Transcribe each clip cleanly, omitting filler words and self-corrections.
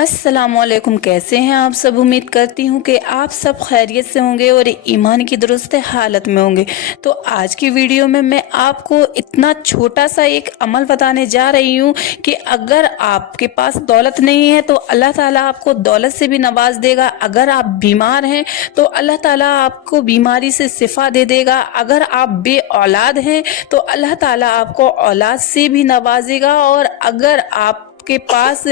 अस्सलाम वालेकुम। कैसे हैं आप सब? उम्मीद करती हूँ कि आप सब खैरियत से होंगे और ईमान की दुरुस्त हालत में होंगे। तो आज की वीडियो में मैं आपको इतना छोटा सा एक अमल बताने जा रही हूँ कि अगर आपके पास दौलत नहीं है तो अल्लाह ताला आपको दौलत से भी नवाज देगा। अगर आप बीमार हैं तो अल्लाह ताला आपको बीमारी से शिफा दे देगा। अगर आप बे औलाद हैं तो अल्लाह ताला आपको औलाद से भी नवाजेगा। और अगर आप के पास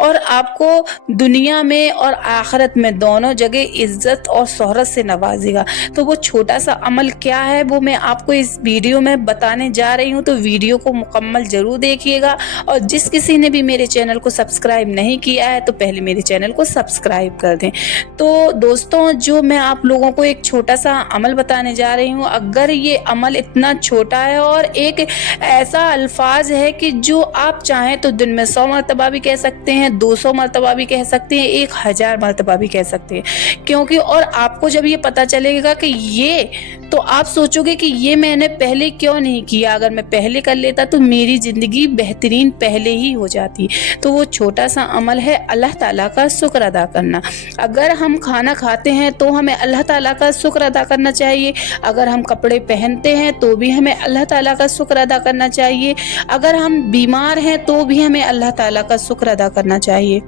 और आपको दुनिया में और आखिरत में दोनों जगह इज्जत और शोहरत से नवाजेगा। तो वो छोटा सा अमल क्या है वो मैं आपको इस वीडियो में बताने जा रही हूँ। तो वीडियो को मुकम्मल जरूर देखिएगा। और जिस किसी ने भी मेरे चैनल को सब्सक्राइब नहीं किया है तो पहले मेरे चैनल को सब्सक्राइब कर दें। तो दोस्तों, जो मैं आप लोगों को एक छोटा सा अमल बताने जा रही हूँ, अगर ये अमल इतना छोटा है और एक ऐसा अल्फाज है कि जो आप चाहें तो दिन में 100 मरतबा भी कह सकते हैं, 200 मरतबा भी कह सकते हैं, 1000 मरतबा भी कह सकते हैं। क्योंकि और आपको जब ये पता चलेगा कि ये, तो आप सोचोगे कि ये मैंने पहले क्यों नहीं किया। अगर मैं पहले कर लेता तो मेरी जिंदगी बेहतरीन पहले ही हो जाती। तो वो छोटा सा अमल है अल्लाह ताला का शुक्र अदा करना। अगर हम खाना खाते हैं तो हमें अल्लाह ताला का शुक्र अदा करना चाहिए। अगर हम कपड़े पहनते हैं तो भी हमें अल्लाह ताला का शुक्र अदा करना चाहिए। अगर हम बीमार हैं तो भी हमें अल्लाह ताला का शुक्र अदा करना चाहिए।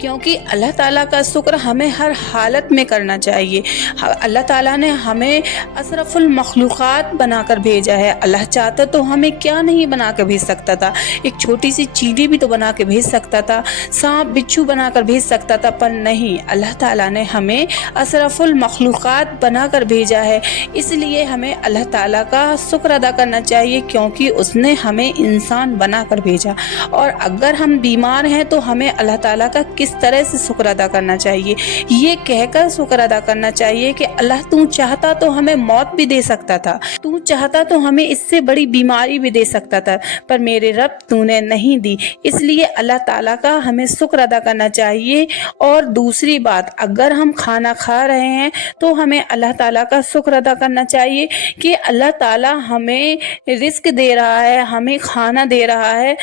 क्योंकि अल्लाह ताला का शुक्र हमें हर हालत में करना चाहिए। अल्लाह ताला ने हमें अशरफुल मखलूक़ात बनाकर भेजा है। अल्लाह चाहता तो हमें क्या नहीं बना कर भेज सकता था। एक छोटी सी चींटी भी तो बना के भेज सकता था, सांप बिच्छू बनाकर भेज सकता था, पर नहीं, अल्लाह ताला ने हमें अशरफुल मखलूक़ात बनाकर भेजा है। इसलिए हमें अल्लाह ताला का शुक्र अदा करना चाहिए क्योंकि उसने हमें इंसान बनाकर भेजा। और अगर हम बीमार हैं तो हमें अल्लाह ताला का किस तरह से शुक्र अदा करना चाहिए, ये कहकर शुक्र अदा करना चाहिए कि अल्लाह तू चाहता तो हमें मौत भी दे सकता था, तू चाहता तो हमें इससे बड़ी बीमारी भी दे सकता था, पर मेरे रब तूने नहीं दी। इसलिए अल्लाह ताला का हमें शुक्र अदा करना चाहिए। और दूसरी बात, अगर हम खाना खा रहे हैं तो हमें अल्लाह ताला का शुक्र अदा करना चाहिए कि अल्लाह ताला हमें रिस्क दे रहा है, हमें खाना दे रहा है।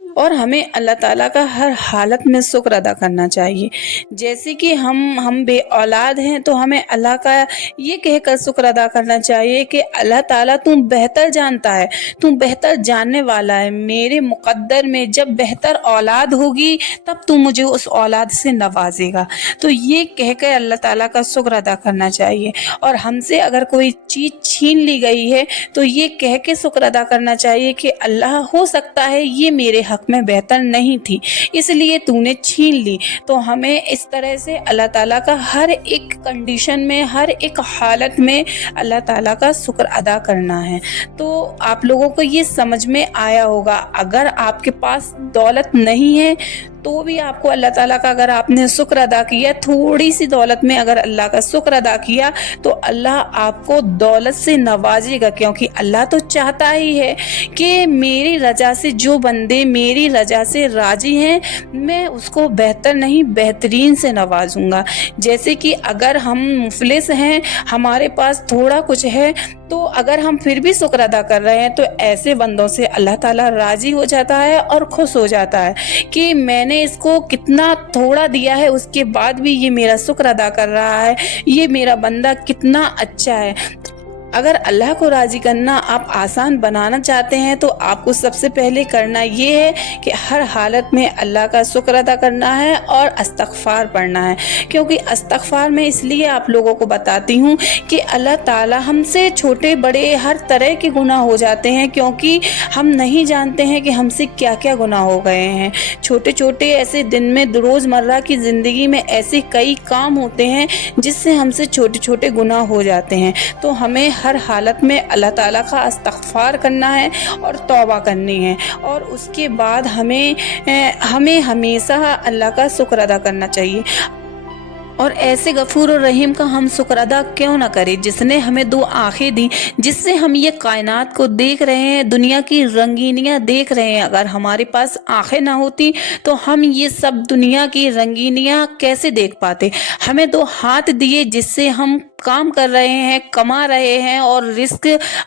और हमें अल्लाह ताला का हर हालत में शुक्र अदा करना चाहिए। जैसे कि हम बे औलाद हैं तो हमें अल्लाह का ये कहकर शुक्र अदा करना चाहिए कि अल्लाह ताला तू बेहतर जानता है, तू बेहतर जानने वाला है। मेरे मुक़द्दर में जब बेहतर औलाद होगी तब तू मुझे उस औलाद से नवाजेगा। तो ये कहकर अल्लाह ताला का शुक्र अदा करना चाहिए। और हमसे अगर कोई चीज़ छीन ली गई है तो ये कह के शुक्र अदा करना चाहिए कि अल्लाह, हो सकता है ये मेरे हक में बेहतर नहीं थी इसलिए तूने छीन ली। तो हमें इस तरह से अल्लाह ताला का हर एक कंडीशन में, हर एक हालत में अल्लाह ताला का शुक्र अदा करना है। तो आप लोगों को ये समझ में आया होगा। अगर आपके पास दौलत नहीं है तो भी आपको अल्लाह ताला का, अगर आपने शुक्र अदा किया, थोड़ी सी दौलत में अगर अल्लाह का शुक्र अदा किया तो अल्लाह आपको दौलत से नवाजेगा। क्योंकि अल्लाह तो चाहता ही है कि मेरी रजा से जो बंदे मेरी रजा से राजी हैं मैं उसको बेहतर नहीं बेहतरीन से नवाजूंगा। जैसे कि अगर हम मुफलिस हैं, हमारे पास थोड़ा कुछ है, तो अगर हम फिर भी शुक्र अदा कर रहे हैं तो ऐसे बंदों से अल्लाह ताला राजी हो जाता है और खुश हो जाता है कि मैंने इसको कितना थोड़ा दिया है उसके बाद भी ये मेरा शुक्र अदा कर रहा है, ये मेरा बंदा कितना अच्छा है। अगर अल्लाह को राज़ी करना आप आसान बनाना चाहते हैं तो आपको सबसे पहले करना ये है कि हर हालत में अल्लाह का शुक्र अदा करना है और इस्तग़फ़ार पढ़ना है। क्योंकि इस्तग़फ़ार मैं इसलिए आप लोगों को बताती हूँ कि अल्लाह ताला हमसे छोटे बड़े हर तरह के गुनाह हो जाते हैं, क्योंकि हम नहीं जानते हैं कि हमसे क्या क्या गुनाह हो गए हैं। छोटे छोटे ऐसे दिन में रोज़मर्रा की ज़िंदगी में ऐसे कई काम होते हैं जिससे हमसे छोटे छोटे गुनाह हो जाते हैं। तो हमें हर हालत में अल्लाह ताला का इस्तग़फ़ार करना है और तौबा करनी है। और उसके बाद हमें हमेशा अल्लाह का शुक्र अदा करना चाहिए। और ऐसे गफूर और रहीम का हम शुक्र अदा क्यों ना करें जिसने हमें 2 आँखें दी, जिससे हम ये कायनात को देख रहे हैं, दुनिया की रंगीनियाँ देख रहे हैं। अगर हमारे पास आँखें ना होती तो हम ये सब दुनिया की रंगीनियाँ कैसे देख पाते। हमें 2 हाथ दिए जिससे हम काम कर रहे हैं, कमा रहे हैं और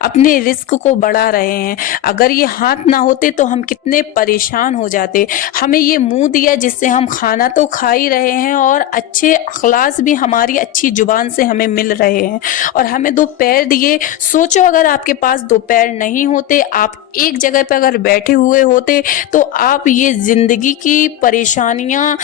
अपने रिस्क को बढ़ा रहे हैं। अगर ये हाथ ना होते तो हम कितने परेशान हो जाते। हमें ये मुंह दिया जिससे हम खाना तो खा ही रहे हैं और अच्छे अखलास भी हमारी अच्छी जुबान से हमें मिल रहे हैं, और हमें 2 पैर दिए। सोचो अगर आपके पास 2 पैर नहीं होते, आप एक जगह पर अगर बैठे हुए होते, तो आप ये जिंदगी की परेशानियों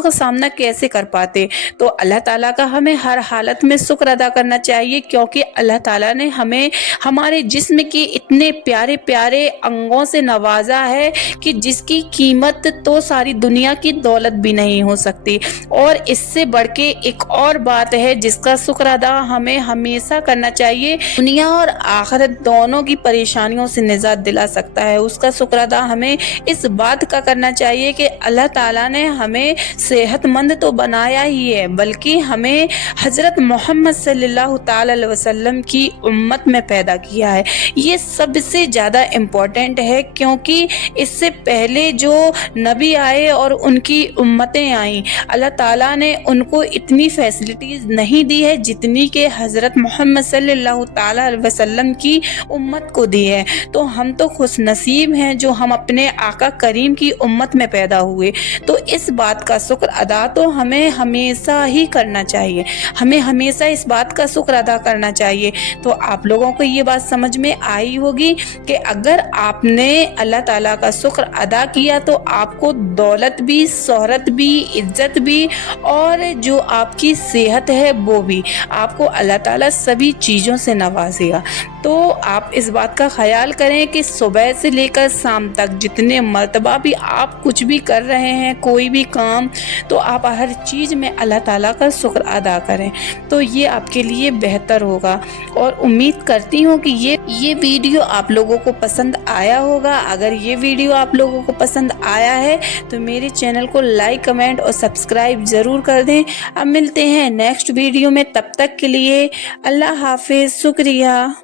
का सामना कैसे कर पाते। तो अल्लाह ताला का हमें हर हालत में शुक्र अदा करना चाहिए, क्योंकि अल्लाह ताला ने हमें हमारे जिस्म के इतने प्यारे प्यारे अंगों से नवाजा है कि जिसकी कीमत तो सारी दुनिया की दौलत भी नहीं हो सकती। और इससे बढ़ के एक और बात है जिसका शुक्र अदा हमें हमेशा करना चाहिए, दुनिया और आखिरत दोनों की परेशानियों से निजात दिला सकता है। उसका शुक्र अदा हमें इस बात का करना चाहिए कि अल्लाह ताला ने हमें सेहतमंद तो बनाया ही है, बल्कि हमें हजरत मोहम्मद सल्लल्लाहु ताला अलैहि वसल्लम की उम्मत में पैदा किया है। ये सबसे ज़्यादा इम्पोर्टेंट है, क्योंकि इससे पहले जो नबी आए और उनकी उम्मतें आईं, अल्लाह ताला ने उनको इतनी फैसिलिटीज़ नहीं दी है जितनी कि हज़रत मोहम्मद सल्लल्लाहु ताला अलैहि वसल्लम की उम्मत को दी है। तो हम तो खुश नसीब हैं जो हम अपने आका करीम की उम्मत में पैदा हुए। तो इस बात का शुक्र अदा तो हमें हमेशा ही करना चाहिए, हमें हमेशा इस बात का शुक्र अदा करना चाहिए। तो आप लोगों को ये बात समझ में आई होगी कि अगर आपने अल्लाह ताला का शुक्र अदा किया तो आपको दौलत भी, शोहरत भी, इज्जत भी और जो आपकी सेहत है वो भी, आपको अल्लाह ताला सभी चीज़ों से नवाजेगा। तो आप इस बात का ख्याल करें कि सुबह से लेकर शाम तक जितने मर्तबा भी आप कुछ भी कर रहे हैं, कोई भी काम, तो आप हर चीज़ में अल्लाह ताला का शुक्र अदा करें, तो ये आपके लिए बेहतर होगा। और उम्मीद करती हूँ कि ये वीडियो आप लोगों को पसंद आया होगा। अगर ये वीडियो आप लोगों को पसंद आया है तो मेरे चैनल को लाइक, कमेंट और सब्सक्राइब ज़रूर कर दें। अब मिलते हैं नेक्स्ट वीडियो में, तब तक के लिए अल्लाह हाफिज़, शुक्रिया।